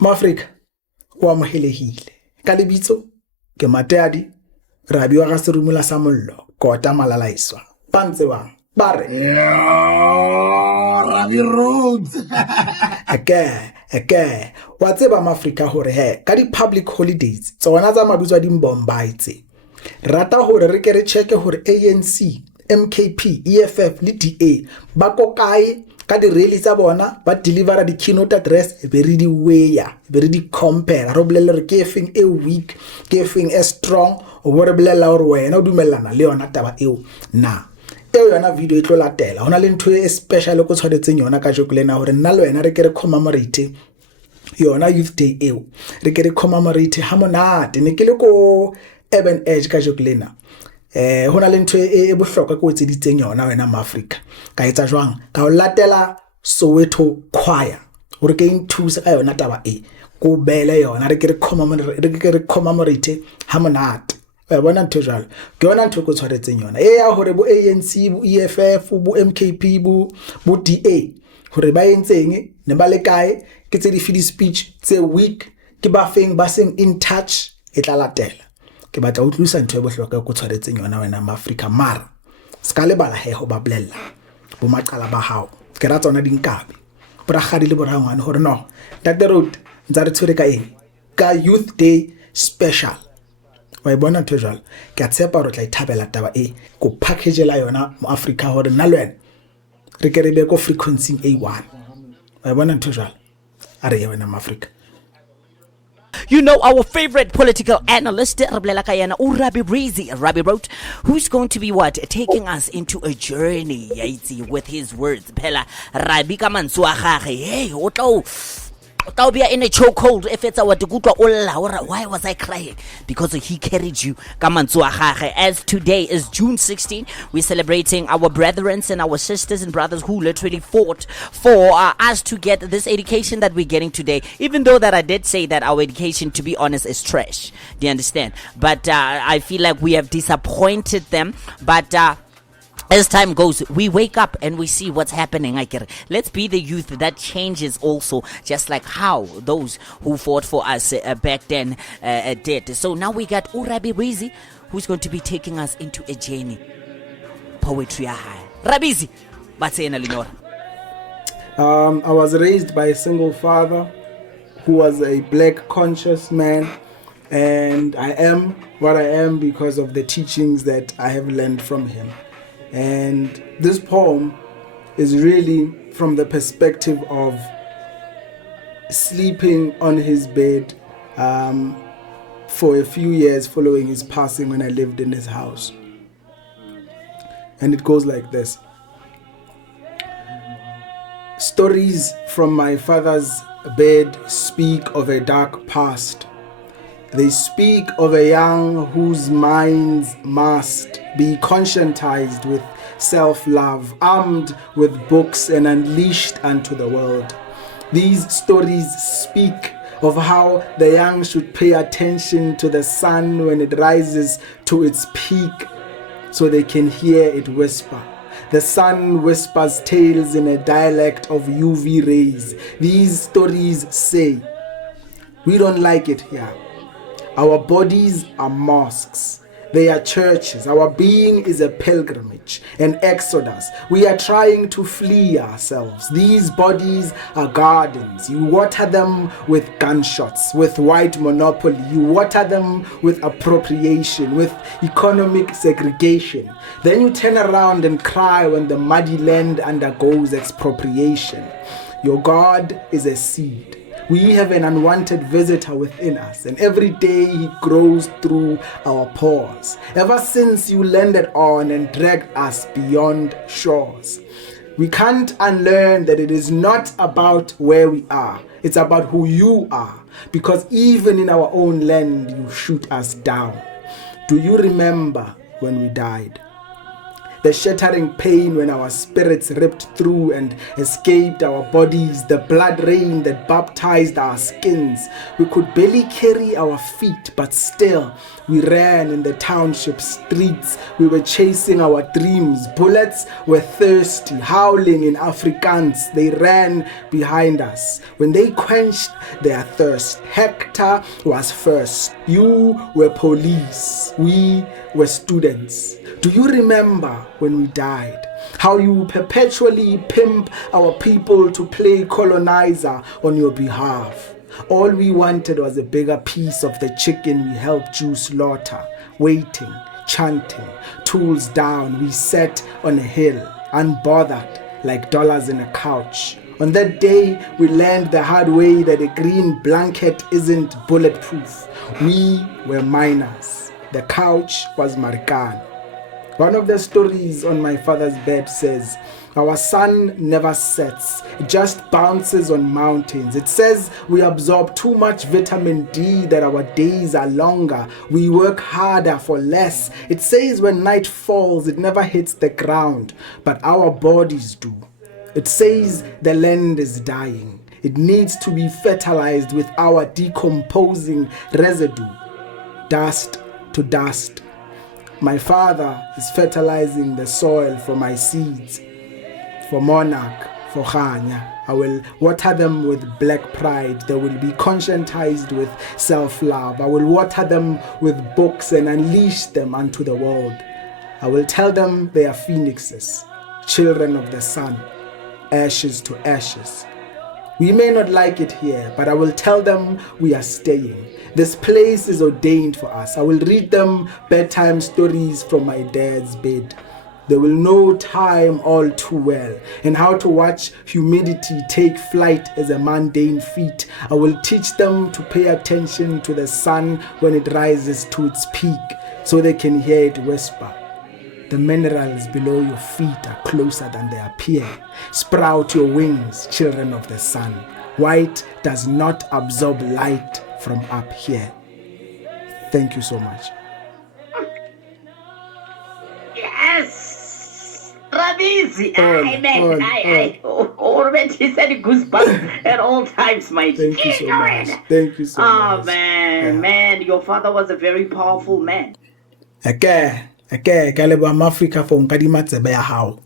Maafrika wa mohelehile ka lebitso ke Mateadi Rabbie wa ga serumula sa mollo kota malalaiswa ba ntse bang ba re Rabbie Roads. eke wa tseba Maafrika hore he ka di public holidays tsona tsa mabitso a dimbombai tse rata hore re ke re cheke hore ANC, MKP, EFF le DA ba kokae ka di rally tsa bona ba delivera di keynote address be re di weya be re di compare ro bolella re ke efeng e weak ke efeng e strong o bo re bolella hore wena o dumellana le yona taba eo na eo yona video e tlo latela hona le ntho e special go tshwanetseng yona ka joko lena hore nna le wena re ke re commemorate yona Youth Day eo re ke re commemorate ha monate ne ke le ko Urban Edge ka joko lena hona le ntho e bohlokwa go etseditseng yona wena Maafrika ka etsa jwang ka o latela Soweto choir hore ke inthusa ka yona taba e go bele yona re ke re commemorate ha monate wa bona ntho jalo ke yona ntho go tshwaretseng yona ya hore bo ANC bo EFF bo MKP bo DA hore ba entseng ne ba le kae ke tse di fidi speech tse week ke ba feng ba seng in touch e tla latela ke batla o tlusa ntho e bohlokwa go tshwaretseng yona wena Maafrika mara ska le bala he ho ba blella bo maqala ba hao ke ra tsona dinkabe bra gadi le borangwane hore no that the road ntsa re tshwere ka eng ka Youth Day special wa bona ntho jalo ke a tshepa re tla ithabela taba e go packagela yona mo Africa hore nna lwena re ke re be ko frequency A1 wa bona ntho jalo are ye wena Maafrika. You know, our favorite political analyst, Rabbie wrote, who's going to be what? Taking us into a journey, with his words. Pela, Rabbie hey, be in a chokehold if it's our why was I crying? Because he carried you. As today is June 16, we're celebrating our brethren and our sisters and brothers who literally fought for us to get this education that we're getting today. Even though that I did say that our education, to be honest, is trash. Do you understand? But I feel like we have disappointed them. But as time goes, we wake up and we see what's happening. Let's be the youth that changes also, just like how those who fought for us back then did. So now we got Rabbie, who's going to be taking us into a journey. Poetry. Rabbie, what's saying, Lenora? I was raised by a single father who was a black conscious man, and I am what I am because of the teachings that I have learned from him. And this poem is really from the perspective of sleeping on his bed for a few years following his passing when I lived in his house. And it goes like this. Stories from my father's bed speak of a dark past. They speak of a young whose minds must be conscientized with self-love, armed with books and unleashed unto the world. These stories speak of how the young should pay attention to the sun when it rises to its peak so they can hear it whisper. The sun whispers tales in a dialect of UV rays. These stories say, we don't like it here. Our bodies are mosques. They are churches. Our being is a pilgrimage, an exodus. We are trying to flee ourselves. These bodies are gardens. You water them with gunshots, with white monopoly. You water them with appropriation, with economic segregation. Then you turn around and cry when the muddy land undergoes expropriation. Your God is a seed. We have an unwanted visitor within us, and every day he grows through our pores. Ever since you landed on and dragged us beyond shores, we can't unlearn that it is not about where we are. It's about who you are, because even in our own land, you shoot us down. Do you remember when we died? the shattering pain when our spirits ripped through and escaped our bodies, the blood rain that baptized our skins. We could barely carry our feet, but still we ran in the township streets. We were chasing our dreams. Bullets were thirsty, howling in Afrikaans. They ran behind us. When they quenched their thirst, Hector was first. You were police. We were students. Do you remember when we died? How you perpetually pimp our people to play colonizer on your behalf. All we wanted was a bigger piece of the chicken we helped you slaughter. Waiting, chanting, tools down, we sat on a hill, unbothered, like dollars in a couch. On that day, we learned the hard way that a green blanket isn't bulletproof. We were miners. The couch was Marikana. One of the stories on my father's bed says, our sun never sets, it just bounces on mountains. It says we absorb too much vitamin D, that our days are longer. We work harder for less. It says when night falls, it never hits the ground, but our bodies do. It says the land is dying. It needs to be fertilized with our decomposing residue, dust to dust. My father is fertilizing the soil for my seeds, for Monarch, for Khanya. I will water them with black pride. They will be conscientized with self-love. I will water them with books and unleash them unto the world. I will tell them they are phoenixes, children of the sun, ashes to ashes. We may not like it here, but I will tell them we are staying. This place is ordained for us. I will read them bedtime stories from my dad's bed. They will know time all too well, and how to watch humidity take flight as a mundane feat. I will teach them to pay attention to the sun when it rises to its peak, so they can hear it whisper. The minerals below your feet are closer than they appear. Sprout your wings, children of the sun. White does not absorb light from up here. Thank you so much. Yes! Rabbie, already said goosebumps at all times, my dear. Thank you so much. Thank you so much. Oh, man, your father was a very powerful man. Okay, ka leboha Maafrika for nkadima tsebe ya hao.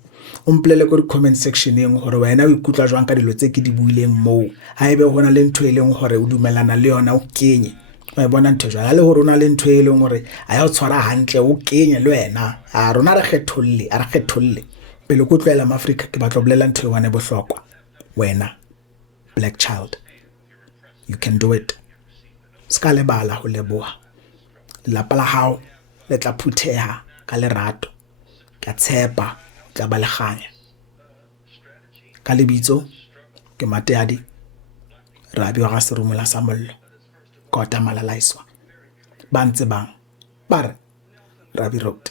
O mpolele ko di-comment sectioneng hore wena o ikutlwa jwang ka dilo tse ke di buileng moo. Haebe hona le ntho e leng hore o dumelana le yona o kenye. Wa bona ntho jwang le hore ona le ntho e leng hore a ya o tshwara hantle o kenye le wena. A rona re kgetholle. Pele ko tlwaela Maafrika ke batla bolela ntho e wane bohlokwa. Wena, black child, you can do it. Ska lebala ho leboha. Lelapa la hao le tla phutheha ka lerato, ka tshepa, tla ba le kganya. Ka lebitso ke Mateadi Rabbie wa ga serumula sa mollo, kota malalaiswa ba ntse bang ba re Rabbie wrote.